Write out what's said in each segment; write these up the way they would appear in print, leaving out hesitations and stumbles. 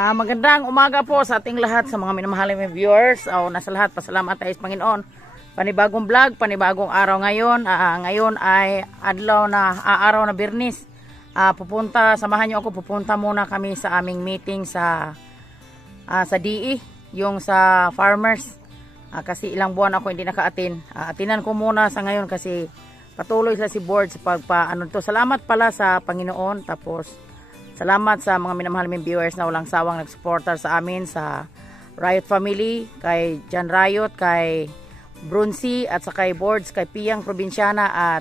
Magandang umaga po sa ating lahat, sa mga minamahaling viewers. Nasa lahat, pasalamat tayo sa Panginoon. Panibagong vlog, panibagong araw ngayon. Ngayon ay araw na Biyernes. Samahan niyo ako, pupunta muna kami sa aming meeting sa DE, yung sa farmers. Kasi ilang buwan ako hindi naka-attend. Atinan ko muna sa ngayon kasi patuloy sila si board sa Salamat pala sa Panginoon. Tapos salamat sa mga minamahal mong viewers na walang sawang nagsuportar sa amin, sa Riot Family, kay John Riot, kay Brunsi, at sa kay Boards, kay Piyang Probinsyana, at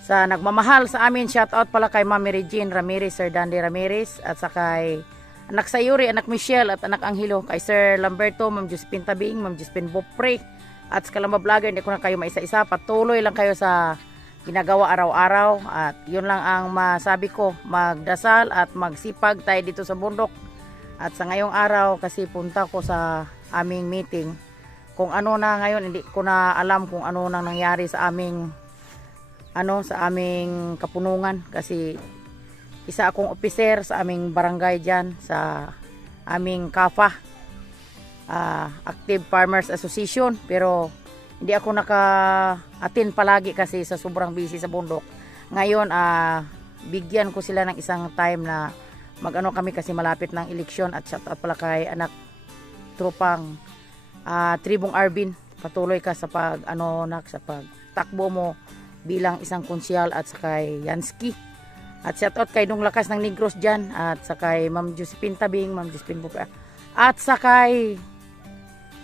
sa nagmamahal sa amin. Shout out pala kay Mami Regine Ramirez, Sir Dandy Ramirez, at sa kay anak Sayuri, anak Michelle, at anak Angelo, kay Sir Lamberto, Ma'am Josephine Tabing, Ma'am Josephine Bopre, at sa Kalamba Vlogger. Hindi ko na kayo maisa-isa, patuloy lang kayo sa ginagawa araw-araw, at yun lang ang masabi ko, magdasal at magsipag tayo dito sa bundok. At sa ngayong araw kasi punta ko sa aming meeting, kung ano na ngayon, hindi ko na alam kung ano nang nangyari sa aming kapunungan, kasi isa akong officer sa aming barangay dyan, sa aming KAFA, Active Farmers Association, pero hindi ako naka-attend palagi kasi sa sobrang busy sa bundok. Ngayon, bigyan ko sila ng isang time na mag-ano kami kasi malapit ng eleksyon. At shout out pala kay anak tropang Tribong Arvin. Patuloy ka sa sa pagtakbo mo bilang isang konsyal, at sa kay Yansky. At shout out kay Dong Lakas ng Negros dyan, at sa kay Ma'am Josephine Tabing, Ma'am Josephine Bupa, at sa kay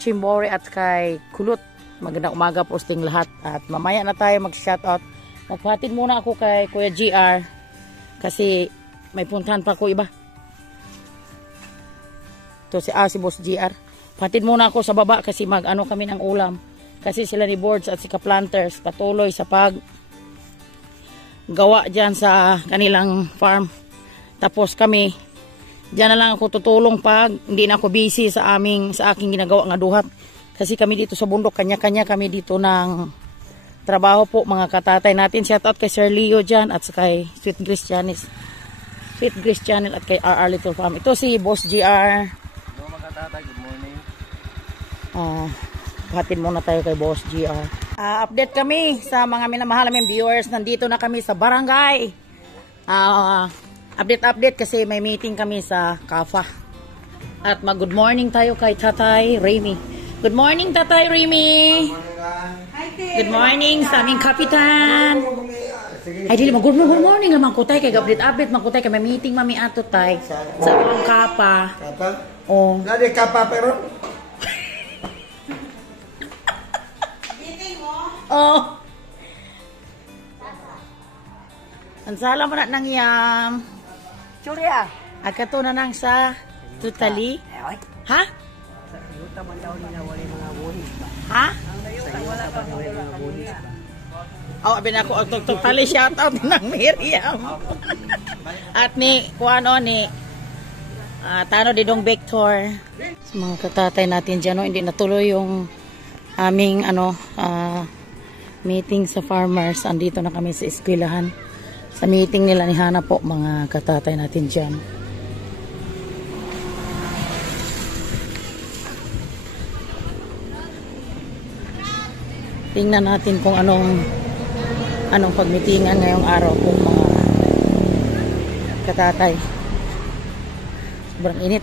Chimbore, at kay Kulot. Magandang umaga po sa lahat, at mamaya na tayo mag-shoutout. Nagpahatid muna ako kay Kuya GR kasi may puntahan pa ako iba. Ito si Boss GR. Patid muna ako sa baba kasi mag-ano kami ng ulam. Kasi sila ni Boards at si Ka-Planters patuloy sa pag gawa dyan sa kanilang farm. Tapos kami, dyan na lang ako tutulong pag hindi na ako busy sa aking ginagawa nga duhat. Kasi kami dito sa bundok, kanya-kanya kami dito ng trabaho po, mga katatay natin. Shout out kay Sir Leo dyan, at kay Sweet Grace Channel, at kay RR Little Farm. Ito si Boss GR. Hello mga katatay, good morning. Hatid muna tayo kay Boss GR. Update kami sa mga minamahal naming viewers. Nandito na kami sa barangay. Update kasi may meeting kami sa KAFA. At mag-good morning tayo kay Tatay Remy. Good morning, Tatay Remy. Good morning sa aming kapitan. Ay, dili mo, good morning naman ko tayo. Kay update mo ko tayo. Kay may meeting mami ato tayo. Sa aming kapa. Kapa? Oh. Nadi kapa pero? Meeting mo? Oh. Ang sala mo na nang iyang Churya. Agkato na nang sa tutali. Ha? Taman daw nila wala mga buhis. Ha? Wala pa mga buhis. Abin ako tali shout out ng Miriam. At ni Tano Didong Victor. Sa mga katatay natin diyan, hindi natuloy yung aming meeting sa farmers. Andito na kami sa eskwelahan. Sa meeting nila ni Hana po, mga katatay natin diyan. Tingnan natin kung anong pagmitingan ngayong araw kung mga katatay. Sobrang init.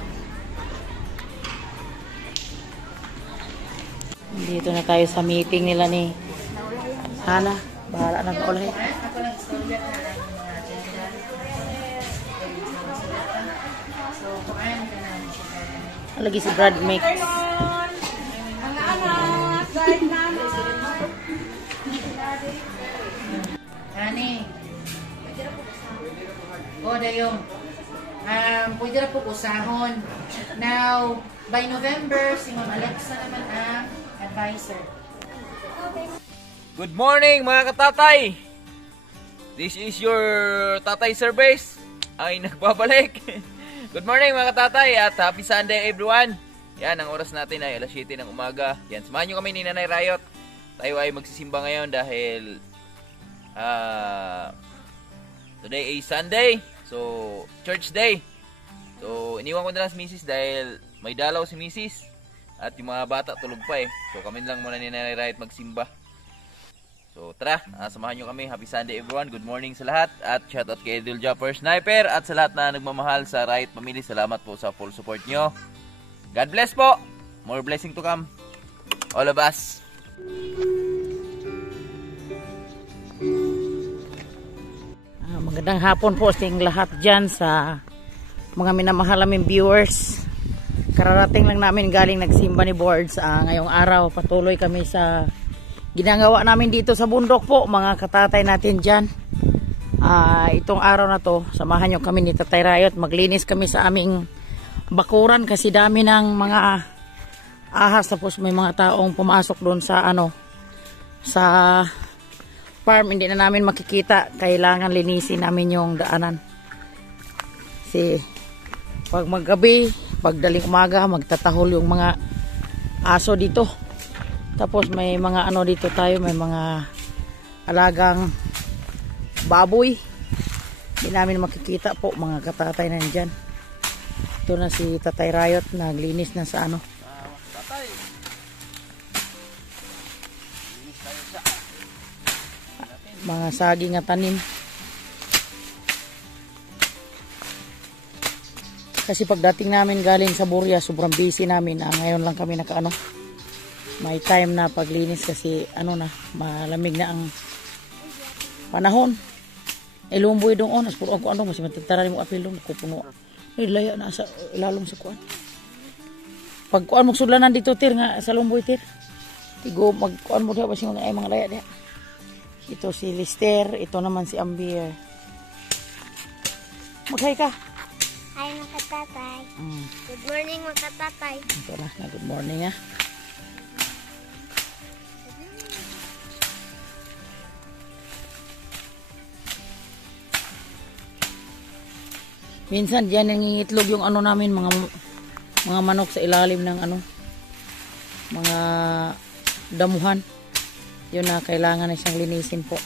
Dito na tayo sa meeting nila ni Hana. Bahala na sa ulay. Lagi si Brad Mix. Dayong pwede na po usahon. Now, by November, si Ma'am Alexa naman ang advisor. Good morning mga katatay! This is your Tatay Service ay nagbabalik. Good morning mga katatay at happy Sunday everyone. Yan, ang oras natin ay alas 7 ng umaga. Yan, samahan nyo kami ni Nanay Riot. Tayo ay magsisimba ngayon dahil today ay Sunday. So, church day. So, iniwan ko na lang si Mrs. dahil may dalaw si Mrs. At yung mga bata tulog pa eh. So, kami lang muna ni Nanay Riot magsimba. So, tara, samahan nyo kami. Happy Sunday everyone. Good morning sa lahat. At shoutout kay Idol Japper Sniper. At sa lahat na nagmamahal sa Riot Family. Salamat po sa full support nyo. God bless po. More blessing to come. All of us. Magandang hapon po sa inyong lahat dyan sa mga minamahal naming viewers. Kararating lang namin galing nagsimba ni Boards ngayong araw. Patuloy kami sa ginagawa namin dito sa bundok po, mga katatay natin dyan. Itong araw na to, samahan nyo kami ni Tatay Riot. Maglinis kami sa aming bakuran kasi dami ng mga ahas. Tapos may mga taong pumasok doon sa sa farm. Hindi na namin makikita. Kailangan linisin namin yung daanan. Kasi pag maggabi, pag daling umaga, magtatahol yung mga aso dito. Tapos may mga dito tayo, may mga alagang baboy. Hindi namin makikita po, mga katatay na nandyan. Ito na si Tatay Riot, naglinis na sa Tatay. mga saging at tanim. Kasi pagdating namin galing sa Burya, sobrang busy namin. Ngayon lang kami may time na paglinis kasi malamig na ang panahon. Lumboy doon onas puro ako kasi matagtara mo apil doon kupuno. Laya na sa ilalom sa kuan. Pag kuan mo sudlanan dito tir nga sa lumboy tir. Tigo magkuan mo diha basi mga laya diha. Ito si Lister, ito naman si Ambier. Maghay ka. Hi mga katatay. Good morning mga katatay. Ito na, good morning ha. Minsan diyan nangingitlog yung namin, mga manok sa ilalim ng mga damuhan. Yun na kailangan na siyang linisin po.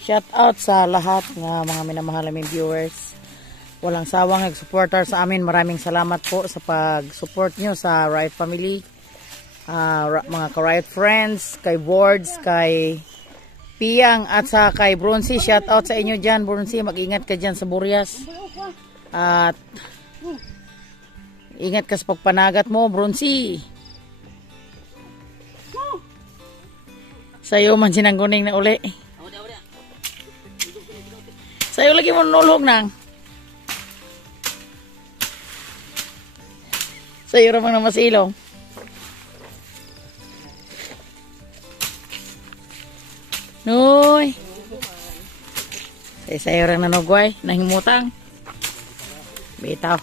Shout out sa lahat ng mga minamahal naming viewers. Walang sawang nag-supporter sa amin. Maraming salamat po sa pag-support nyo sa Riot Family. Mga ka-Riot friends, kay Boards, kay Piyang at sa kay Bronzy. Shout out sa inyo dyan, Bronzy. Mag-ingat ka dyan sa Burias. At ingat ka sa pagpanagat mo, Bronzy. Sa'yo man sinangguning na uli. Sa'yo lagi mo nulog nang. Sa'yo ramang na masilong. Noy. Sa'yo rin nanugway. Nahimutang. Bitaw.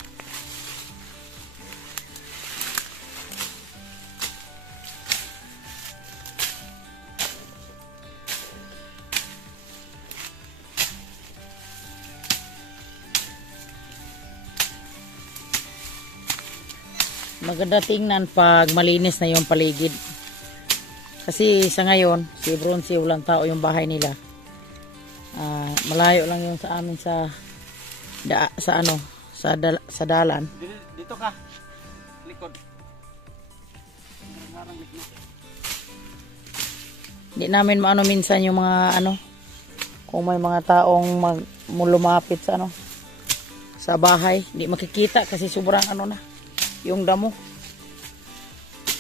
Maganda tingnan pag malinis na yung paligid. Kasi sa ngayon, si Bronzy, walang tao yung bahay nila. Malayo lang yung sa amin sa dalan. Dito ka. Likod. Hindi namin maano minsan yung mga kung may mga taong lumapit sa bahay, hindi makikita kasi sobrang yung damo.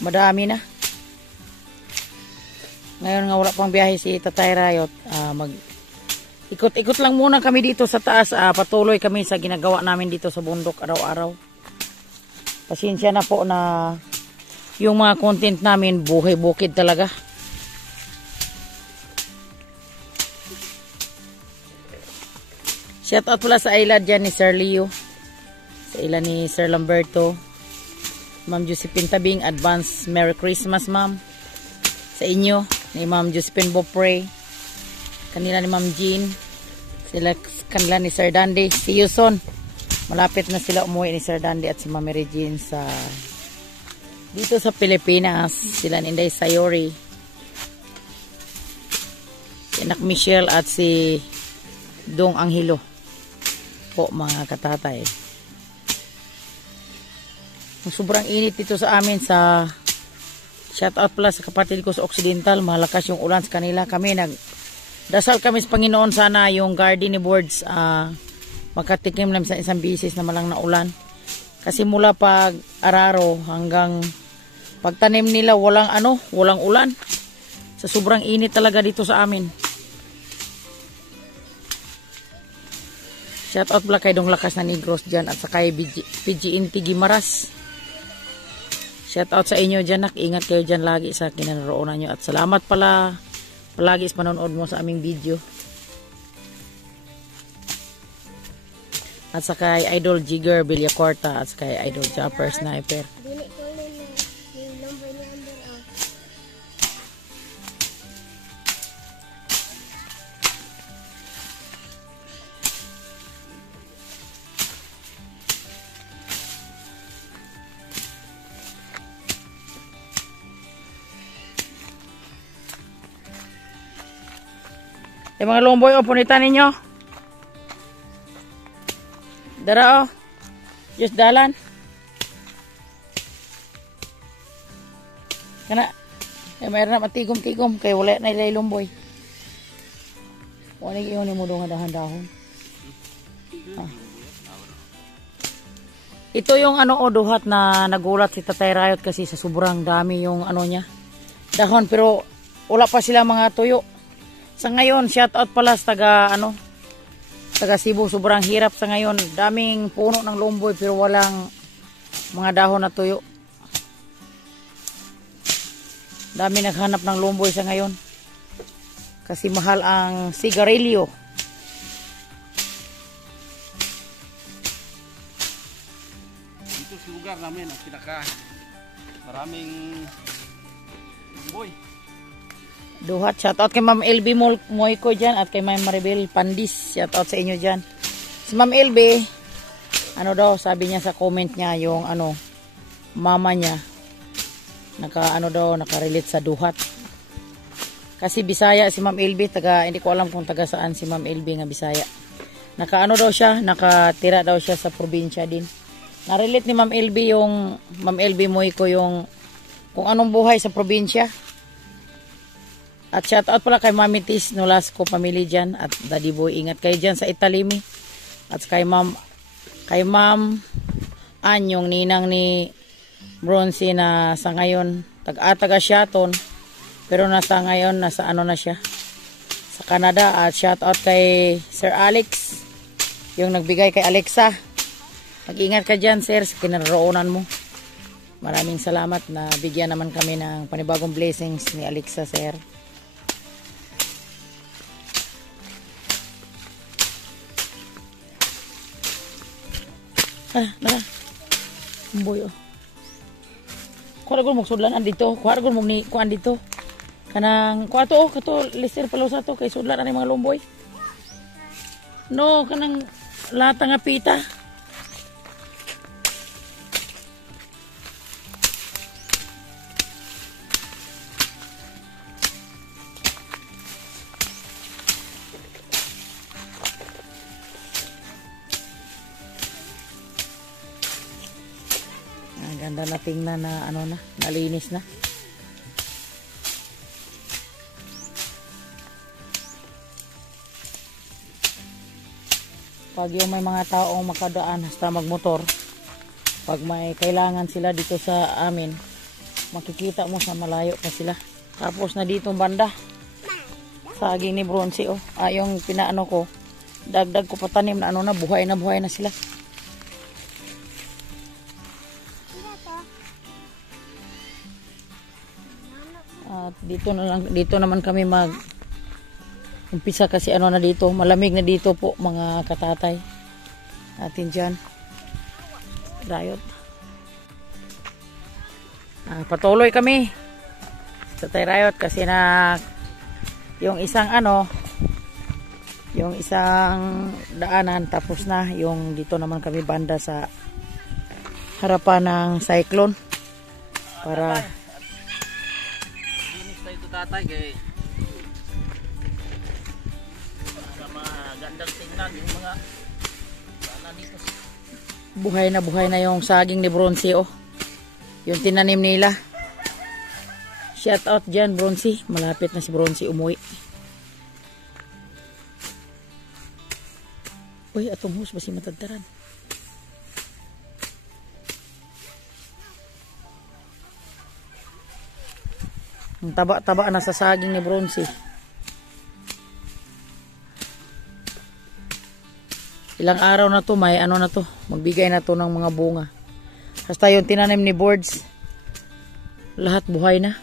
Madami na. Ngayon nga wala pang biyahe si Tatay Riot. Ikot-ikot lang muna kami dito sa taas. Patuloy kami sa ginagawa namin dito sa bundok araw-araw. Pasensya na po na yung mga content namin buhay bukid talaga. Shout out pala sa island dyan ni Sir Leo. Sa island ni Sir Lamberto. Ma'am Josephine Tabing, advance Merry Christmas ma'am. Sa inyo, ni Ma'am Josephine Bopre. Kanila ni Ma'am Jean. Kanila ni Sir Dandy. Si Yuson. Malapit na sila umuwi ni Sir Dandy at si Ma'am Mary Jean dito sa Pilipinas. Sila ni Inday Sayori. Si Anak Michelle at si Dong Anghilo. po mga katatay. Sobrang init dito sa amin sa shout out pala sa kapatid ko sa Occidental. Malakas yung ulan sa kanila. Kami dasal kami sa Panginoon sana yung garden ni Boards makatikim namin sa isang bisis na malang na ulan. Kasi mula pag araro hanggang pagtanim nila walang ulan. Sa sobrang init talaga dito sa amin. Shout out pala kay Dong Lakas na Negros dyan at sa kay PGNT Gimaras. Shout out sa inyo dyan, nak. Ingat kayo dyan lagi sa kinaroroonan nyo. At salamat pala palagi sa panonood mo sa aming video. At sa kay Idol Jigger Villacorta at sa kay Idol Jumper Sniper. Dili ko na yung number ni Amber. Yung mga lomboy o punitan ninyo. Dara o. Just dalan. Kana. Kaya mayroon na matigom-tigom. Kaya wala na ilay lomboy. Wala yung ni mo doon nga dahan-dahon. Ito yung duhat na nagulat si Tatay Riot kasi sa sobrang dami yung niya. Dahon pero wala pa sila mga tuyo. Sa ngayon, shout out pala sa taga Cebu, sobrang hirap sa ngayon. Daming puno ng lomboy pero walang mga dahon na tuyo. Dami naghanap ng lomboy sa ngayon. Kasi mahal ang sigarilyo. Dito sa lugar namin ang maraming lomboy. Duhat, shoutout kay Ma'am LB Moyko dyan at kay Ma'am Maribel Pandis. Shoutout sa inyo dyan. Si Ma'am LB, sabi niya sa comment niya yung mama niya. Nakarelate sa duhat. Kasi Bisaya si Ma'am LB, hindi ko alam kung taga saan si Ma'am LB nga Bisaya. Nakatira daw siya sa probinsya din. Narelate ni Ma'am LB yung Ma'am LB Moyko yung kung anong buhay sa probinsya. At shout out pala kay Mami Tis Nolasco family dyan. At Daddy Boy, ingat kayo dyan sa Italimi. At kay Ma'am Ann, yung ninang ni Bronzy na sa ngayon taga Shaton. Pero nasa ngayon nasa na siya sa Canada. At shout out kay Sir Alex, yung nagbigay kay Alexa. Mag-ingat ka dyan sir sa kinaroonan mo. Maraming salamat na bigyan naman kami ng panibagong blessings ni Alexa sir. Nara. Boy oh. Kuha ko mo sudlan andito. Kuha ko mo ni kuan dito. Kanang kuha to kato lister palo sa to kay sudlan ani mga lomboy. No, kanang lata nga pita. Ganda na tingnan na nalinis na. Pag yung may mga taong makadaan hasta magmotor, pag may kailangan sila dito sa amin, makikita mo sa malayo pa sila. Tapos na dito banda, saging ni Bronzy oh. Yung pinaano ko, dagdag ko patanim na buhay na sila. At dito naman kami umpisa kasi na dito, malamig na dito po mga katatay. Atin dyan. Riot. Patuloy kami. Tatay Riot kasi yung isang daanan tapos na. Yung dito naman kami banda sa harapan ng cyclone. Para Tatay kay para magandang tingnan yung mga buhay na yung saging ni Bronzy, oh. Yung tinanim nila. Shout out dyan, Bronzy. Malapit na si Bronzy umuwi. Uy, atong hus, basi matagtaran. Ang taba-taba na sa saging ni Bronzy. Ilang araw na to, may ano na to, magbigay na to ng mga bunga. Basta yung tinanim ni Boards, lahat buhay na.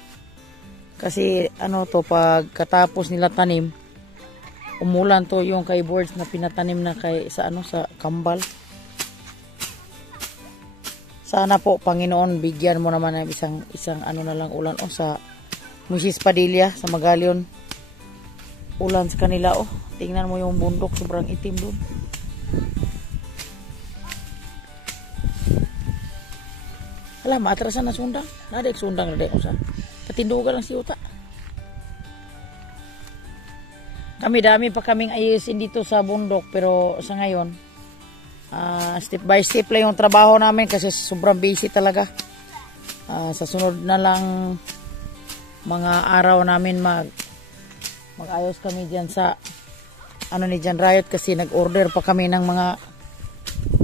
Kasi ano to, pagkatapos nila tanim, umulan to yung kay Boards na pinatanim na kay sa ano, sa kambal. Sana po, Panginoon, bigyan mo naman ng isang ano na lang ulan, oh, sa Mrs. Padilla, sa Magalion. Ulan sa kanila, oh. Tingnan mo yung bundok, sobrang itim doon. Alam, maatrasan na sundang. Nadik sundang na usa. Katindugan lang si Uta. Dami pa kaming ayusin dito sa bundok, pero sa ngayon, step by step lang yung trabaho namin kasi sobrang busy talaga. Sa sunod na lang mga araw namin mag-ayos kami dyan sa ano ni Jan Riot, kasi nag-order pa kami ng mga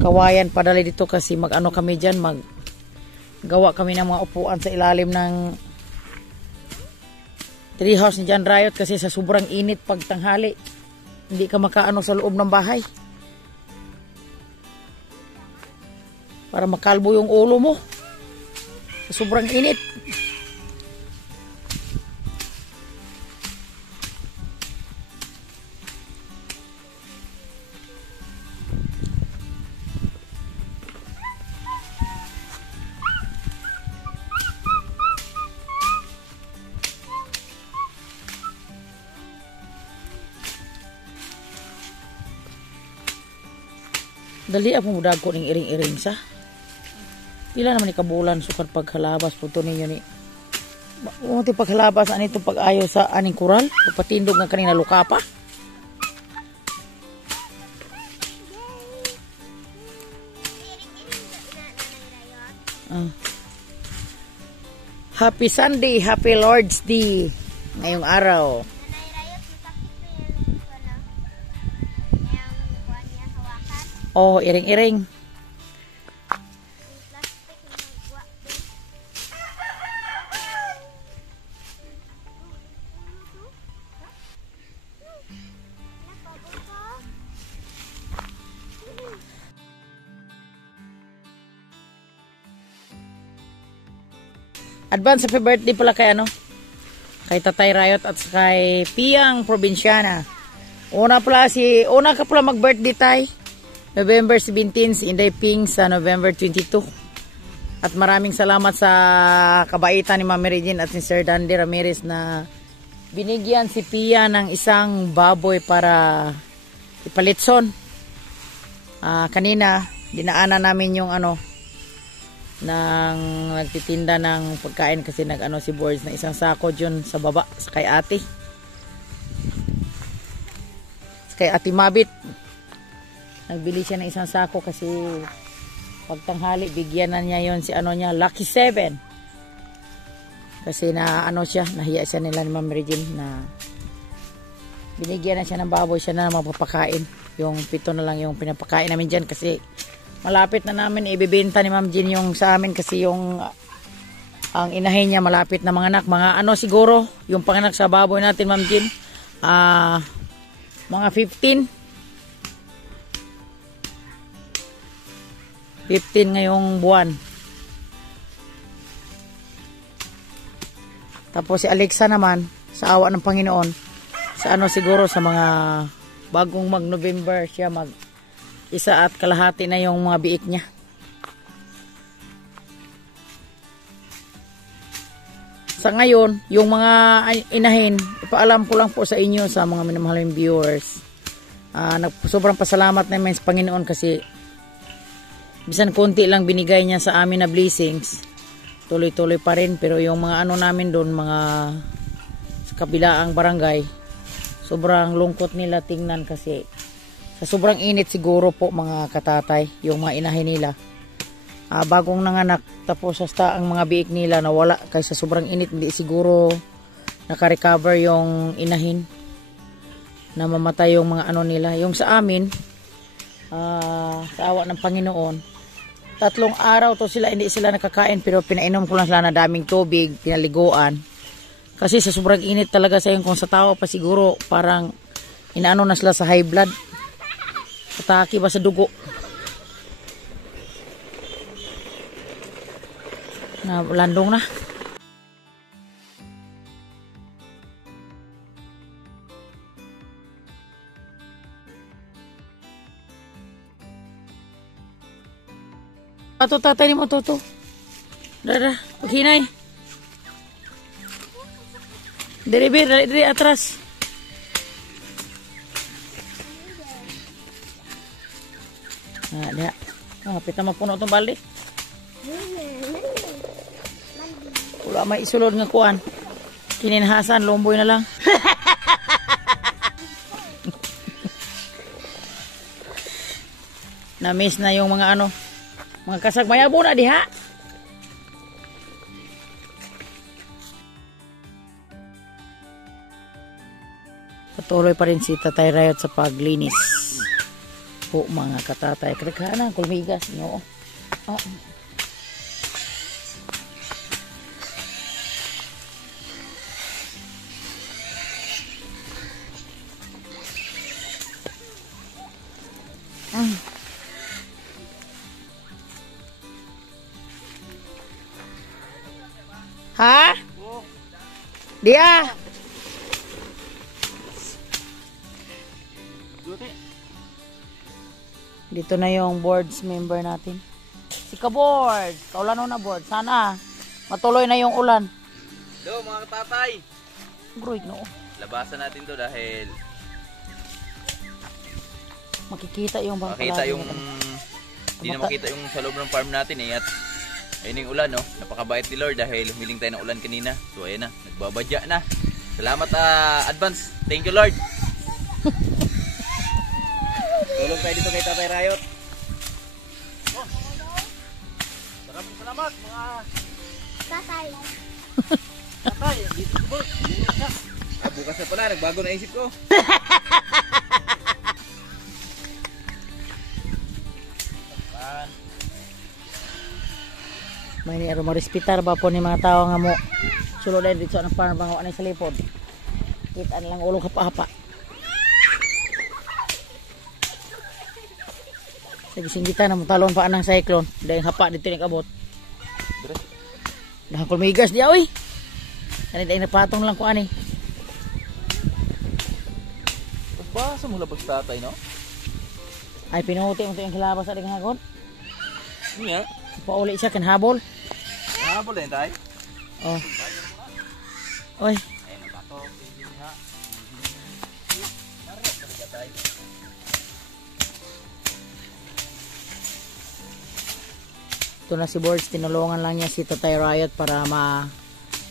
kawayan padali dito kasi mag-ano kami dyan, gawa kami ng mga upuan sa ilalim ng treehouse ni Jan Riot kasi sa sobrang init pag tanghali hindi ka makaano sa loob ng bahay para makalbo yung ulo mo sa sobrang init. Dali ako mudag ko ng iring-iring sa. Pila naman ni kabulan sukad paghalabas po to ninyo ni. Umuti paghalabas ani to pag-ayo sa aning kural, pagpatindog nga kanina luka pa. Happy Sunday, happy Lord's Day ngayong araw. Oh, iring-iring. Advance happy birthday pala kay ano? Kay Tatay Riot at kay Piang Provinciana. Una ka pala mag-birthday tay. November 17, si Inday Ping sa November 22. At maraming salamat sa kabaitan ni Ma'am Regine at ni Sir Dandy Ramirez na binigyan si Pia ng isang baboy para ipalitson. Kanina, dinaanan namin yung ano, ng nagtitinda ng pagkain kasi nag-ano si Boards na isang sako dyan sa baba, sa kay ate. Kay Ate Mabit. Nagbili siya ng isang sako kasi pagtanghali bigyan na niya yon si ano niya, Lucky 7. Kasi na ano siya, nahiya siya nila ni Ma'am Regine na binigyan na siya ng baboy, siya na magpapakain. Yung 7 na lang yung pinapakain namin dyan kasi malapit na namin ibibenta ni Ma'am Jean yung sa amin kasi yung ang inahin niya malapit na mga anak. Mga ano siguro, yung panganak sa baboy natin Ma'am Jean, mga 15 ngayong buwan. Tapos si Alexa naman, sa awa ng Panginoon, sa ano siguro sa mga bagong mag-November siya mag-1 at kalahati na yung mga biik niya. Sa ngayon, yung mga inahin, ipaalam ko lang po sa inyo sa mga minamahaling viewers. Sobrang pasalamat namin sa Panginoon kasi bisan konti lang binigay niya sa amin na blessings, tuloy-tuloy pa rin. Pero yung mga ano namin doon, mga sa kabilaang barangay, sobrang lungkot nila tingnan kasi sa Sa sobrang init siguro po mga katatay, yung mga inahin nila. Bagong nanganak, tapos hasta ang mga biik nila nawala. Kaysa sobrang init, hindi siguro nakarecover yung inahin. Namamatay yung mga ano nila. Yung sa amin, sa awa ng Panginoon, 3 araw to sila, hindi sila nakakain, pero pinainom ko lang sila na daming tubig, pinaliguan. Kasi sa sobrang init talaga sa kung sa tao pa siguro, parang inaano na sila sa high blood. Atake ba sa dugo? Na landong na. Ato tatay ni mo to. Dada, paghinay. Diri atras. Ada. Pita mapuno itong balde. Wala may isulod nga kuan. Kininhasan, lomboy na lang. Na-miss na yung mga ano. Mga kasag mayabo na diha. Patuloy pa rin si Tatay Rayot sa paglinis. Po mga katatay. Karaghan na, kulmigas. No? Oh. Ha? Dia. Dito na yung boards member natin. Si Kaboard. Kaulan na board. Sana matuloy na yung ulan. Hello mga katatay. Gruit no. Labasan natin to dahil makikita yung bang makita yung hindi na makita yung sa loob ng farm natin eh. At ayun yung ulan, no? Napakabait ni Lord dahil humiling tayo ng ulan kanina. So ayan na, nagbabadya na. Salamat advance. Thank you Lord. Tulong tayo dito kay Tatay Rayot. Salamat mga Tatay. tatay. Dito po. Bukas na pala, nagbago na isip ko. May ni aro marispitar ba po ni mga tao nga mo sulod dito sa farm bang wa sa lipod. Kitaan lang ulo hapa-hapa. Sige singgitan na mo talon pa anang cyclone dahil hapa dito ni kabot. Dah kulmigas dia oy. Kani dai napatong lang ko ani. Basta mo labag tatay, no? Ay pinuti mo to yung kilabas sa ding hagon. Niya. Pauli siya kan habol. Habol din tay. Oh. Oy. Ito na si Boards, tinulungan lang niya si Tatay Rayot para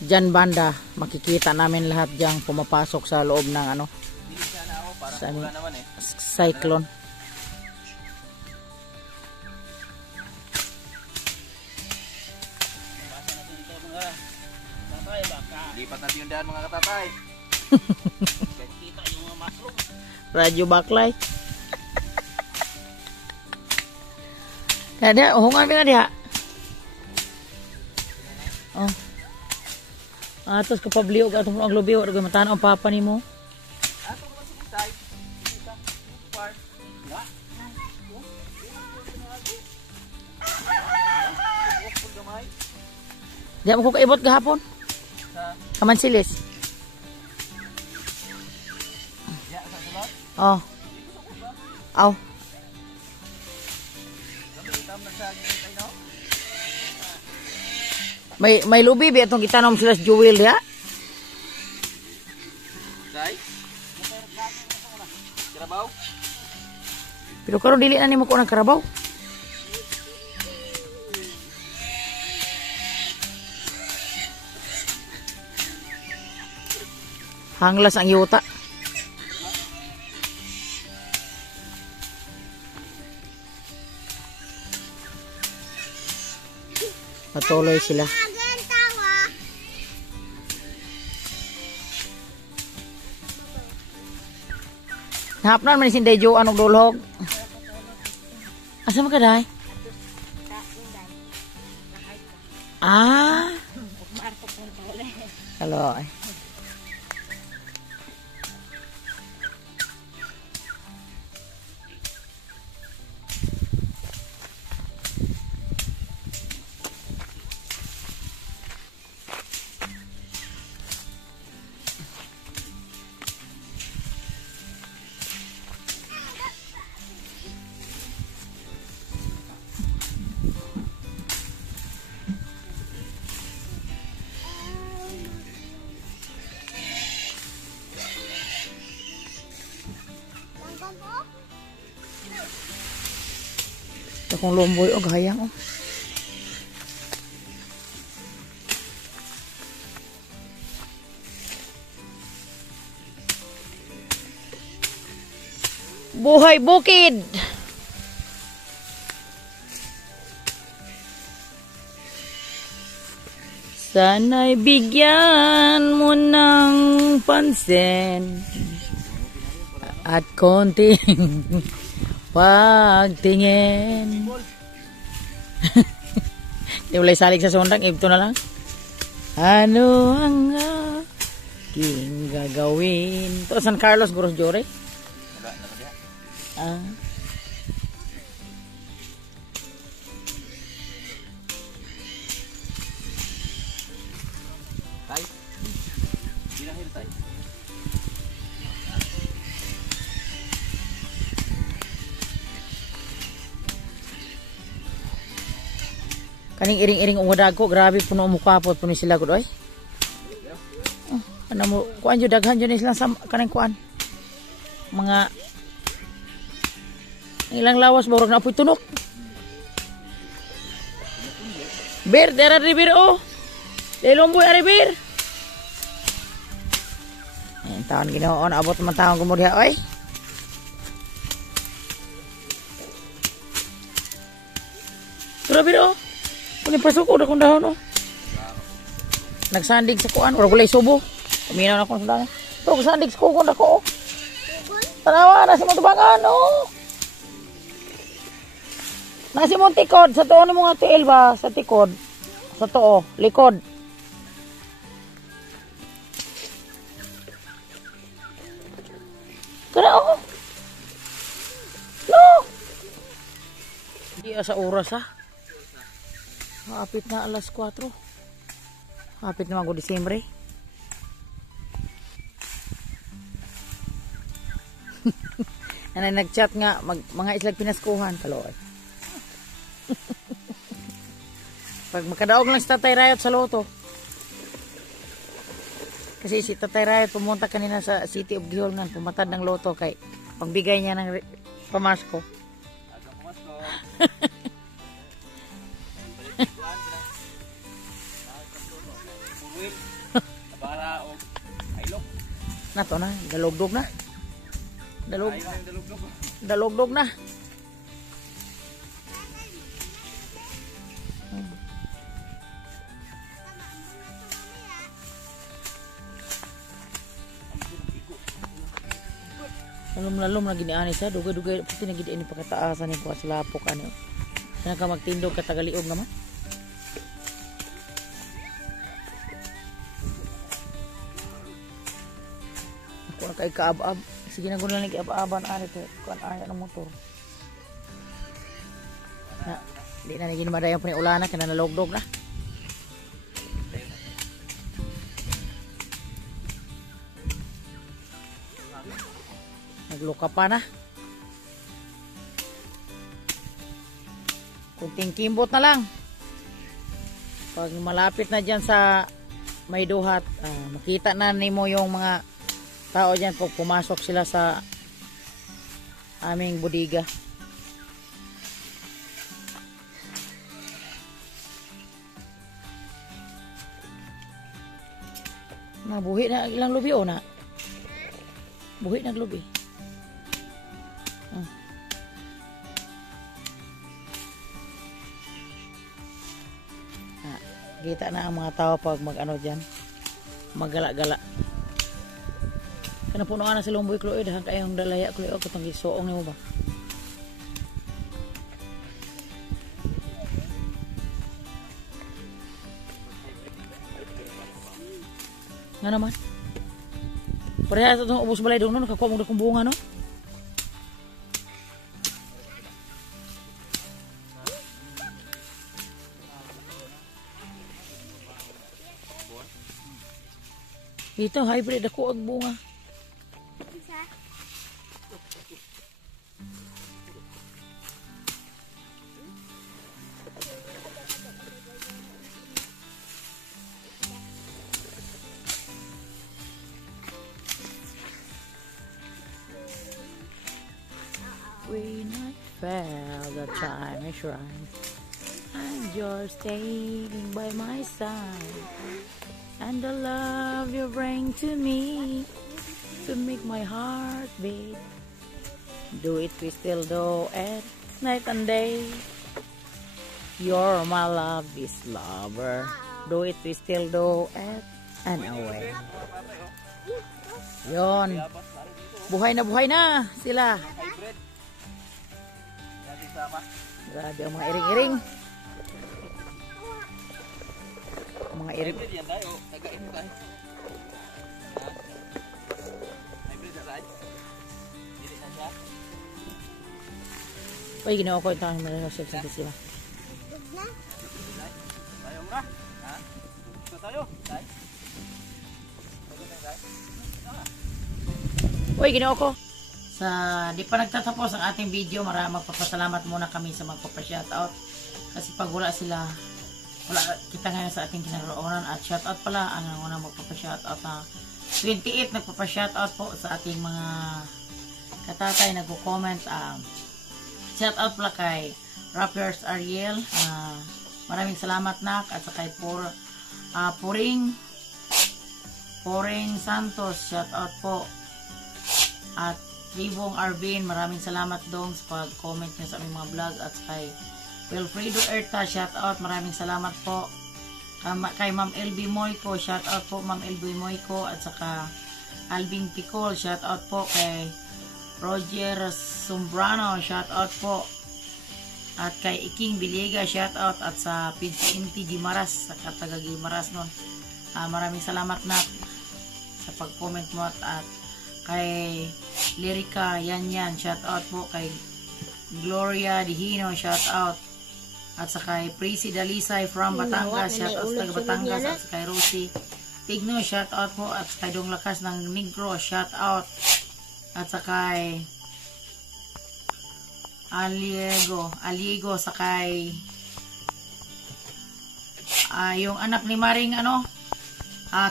dyan banda, makikita namin lahat dyan pumapasok sa loob ng ano, sa cyclone. Lipat natin yung daan mga katatay. Kita yung mga mushroom. Radyo backlight. Kaya hungan ka diha. Oh. Atos ka pabliog atong ang lubi wa matahan ang papa nimo. Ato ko sa tay. Park. Na. Diya mo ko kaibot gahapon. Kamansilis. Oh. Aw. May lubi ba itong itanom sila sa Jewel ya? Tay. Karabaw. Pero karon dili na nimo ko ng karabaw. Hanglas ang yuta. Patuloy sila. Again, tawa. Hapnan man sin Dejo anong dulhog. Asa man ka day? Ah. Hello. Akong lomboy o gayang o. Buhay bukid. Sana'y bigyan mo ng pansin at konting pagtingin. Di mulai salig sa sundang, ito na lang. Ano ang aking gagawin? To San Carlos, Guros Jore? Ah. Tay. Bilahir tay. Kaning iring-iring umadag ko, grabe puno mukapot puno sila gud oy. Ano mo kuan jud daghan jud sila sa kaning kuan. Mga ilang lawas borog na apoy tunok. Ber dera ribir oh. Lomboy ari ber. Taon Ginoon abot man taon gumudya oy. Grabe oh. Kung pasok ko na kung dahon, no? Nagsandig sa kuan, or gulay subo. Kuminaw na kung sandang. Ito, sandig sa kukon ako, oh. Tanawa, nasi mo tubangan, no? Nasi mo tikod, sa toon mo nga tiil ba? Sa tikod. Sa too, likod. Kana, oh. No! Hindi sa oras, ha? Hapit na alas 4. Hapit na mag Disyembre. Nanay nag-chat nga mga islag pinaskuhan kaloy. Pag makadaog lang si Tatay Rayot sa loto. Kasi si Tatay Rayot pumunta kanina sa City of Gihol nga pumatad ng loto kay pagbigay niya ng pamasko. Nato na, dalugdog na. Dalugdog na. Lalom lagi ni Anis ha, dugay-dugay pati na gid ini pagkataasan ni kuha sa lapok ano. Sana ka magtindog ka tagaliog naman. Ako na kay kaab-ab. Sige na guna lang kaab-aban ari te kuan aya ng motor. Na, di na naging madayang paniulana kana nalogdog na. Nagluka pa na. Kunting kimbot na lang. Pag malapit na dyan sa may duhat, makita na nimo yung mga tao dyan pag pumasok sila sa aming bodega. Buhi na ilang lubi o na? Buhi na lubi. Kita na ang mga tao pag mag-ano dyan. Maggala-gala. Kana puno na sa Lumboy Chloe. Dahan kayong dalaya Chloe. O, katong gisuong niyo ba? Nga naman. Parehas itong ubos balay doon. Nakakuha mo na kong bunga, no? Ito, hybrid ako ang bunga. When I felt the time is right, and you're staying by my side, and the love you bring to me to make my heart beat. Do it, we still do it night and day. You're my love, this lover. Do it, we still do it and away. Yon. Buhay na sila. Grabe ang mga iring-iring. Mga iring. Hybrid yan tayo. Tagain mo tayo. Hybrid na tayo. Dili na siya. Uy, ginawa ko ito. Malasip sa sila. Tayo muna. Ha? Ito tayo. Tayo. Uy, ginawa ko. Sa di pa nagtatapos ang ating video, magpapasalamat muna kami sa magpapa-shoutout. Kasi pag wala sila, wala kita ngayon sa ating kinaroonan. At shoutout pala, ang unang magpapa-shoutout na 28 nagpapa-shoutout po sa ating mga katatay nagko-comment. Shoutout pala kay Rappers Ariel. Maraming salamat nak. At sa kay Puring Santos, shoutout po. At Ribong Arvin, maraming salamat dong sa pag-comment niyo sa aming mga vlog. At kay Wilfredo Erta, shoutout, maraming salamat po. Kay Ma'am LB Moyko, shoutout po Ma'am LB Moyko. At saka Alvin Picol, shoutout po. Kay Roger Sombrano, shoutout po. At kay Iking Biliega, shoutout. At sa PGNT Gimaras, sa Kataga Gimaras nun, maraming salamat na sa pag-comment mo. At kay Lyrica Yan, shoutout po. Kay Gloria Dihino, shoutout. At sa kay Prissy Dalisay from Batangas, shoutout sa taga Batangas. At sa kay Rosie Tigno, shoutout po. At sa kay Dong Lakas ng Negro, shoutout. At sa kay Aliego, sa kay yung anak ni Maring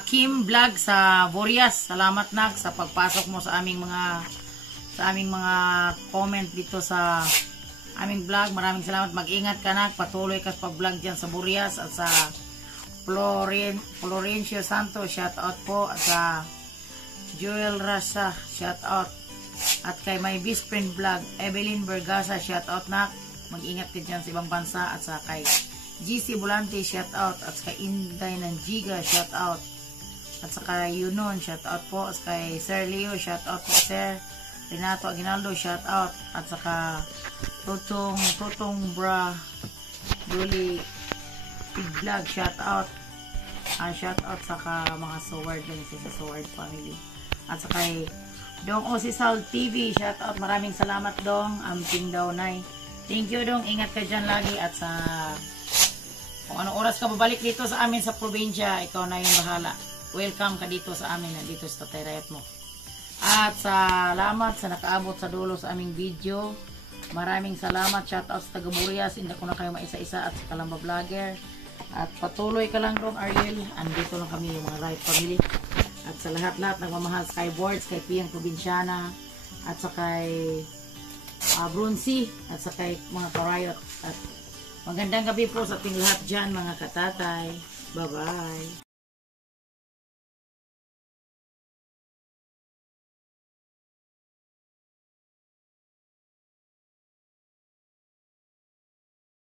Kim Vlog sa Borias. Salamat nak sa pagpasok mo sa aming mga comment dito sa aming vlog. Maraming salamat. Mag-ingat ka nak. Patuloy ka sa pag-vlog diyan sa Borias. At sa Florencio Santos, shout out po. At sa Joel Rasa, shout out. At kay my best friend vlog, Evelyn Bergasa, shout out nak. Mag-ingat ka diyan sa ibang bansa. At sa kay GC Volante, shout out. At sa kay Inday ng Giga, shout out. At saka Yunon, shout out po. At kay Sir Leo, shout out po Sir. Renato Aguinaldo, shout out. At saka Tutong Bra Duli Pig Vlog, shout out. Shout out saka mga Sword din sa Sword family. At saka kay Dong Osisal TV, shout out. Maraming salamat Dong. Amping daw nay. Thank you Dong. Ingat ka dyan lagi. At sa kung anong oras ka babalik dito sa amin sa probinsya, ikaw na yung bahala. Welcome ka dito sa amin, dito sa Tatay Rayat mo. At salamat sa nakaabot sa dulo sa aming video. Maraming salamat. Shout out sa taga Burias. Hindi ko na kayo maisa-isa. At sa Kalamba Vlogger. At patuloy ka lang dong Ariel. Andito lang kami yung mga Right Family. At sa lahat-lahat nagmamahal sa kay Boards, kay Piyang Probinsyana. At sa kay Brunsi. At sa kay mga Karayot. At magandang gabi po sa ating lahat dyan mga katatay. Bye-bye.